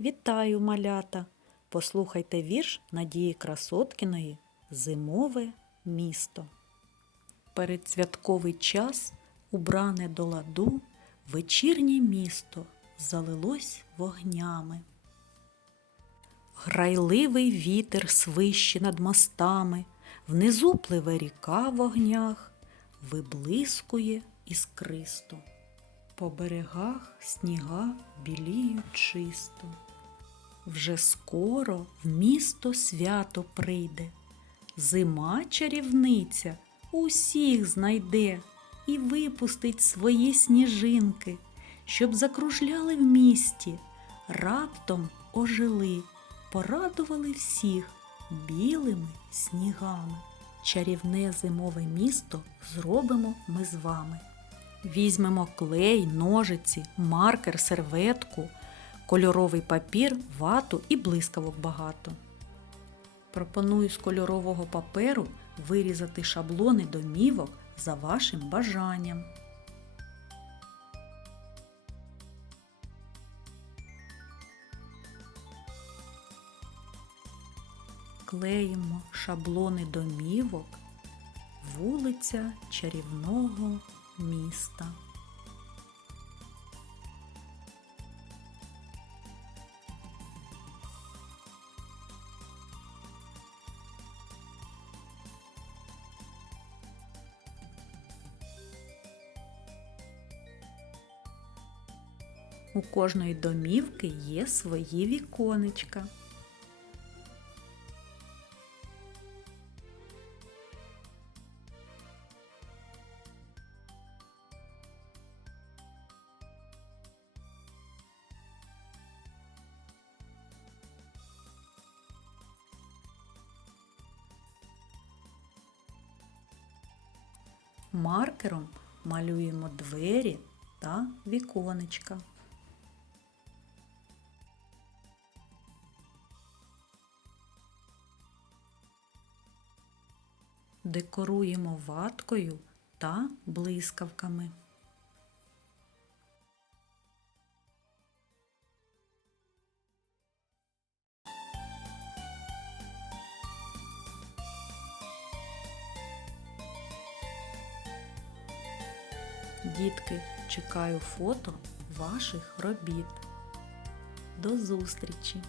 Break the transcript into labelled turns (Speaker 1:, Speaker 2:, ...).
Speaker 1: Вітаю, малята! Послухайте вірш Надії Красоткіної Зимове місто. Передсвятковий час, убране до ладу, вечірнє місто залилось вогнями. Грайливий вітер свище над мостами, внизу пливе ріка в вогнях, виблискує іскристо. По берегах сніга біліють чисто. Вже скоро в місто свято прийде, зима чарівниця усіх знайде і випустить свої сніжинки, щоб закружляли в місті, раптом ожили, порадували всіх білими снігами. Чарівне зимове місто зробимо ми з вами. Візьмемо клей, ножиці, маркер, серветку, кольоровий папір, вату і блискавок багато. Пропоную з кольорового паперу вирізати шаблони домівок за вашим бажанням. Клеїмо шаблони домівок вулиця чарівного міста. У кожної домівки є свої віконечка. Маркером малюємо двері та віконечка. Декоруємо ваткою та блискавками. Дітки, чекаю фото ваших робіт. До зустрічі!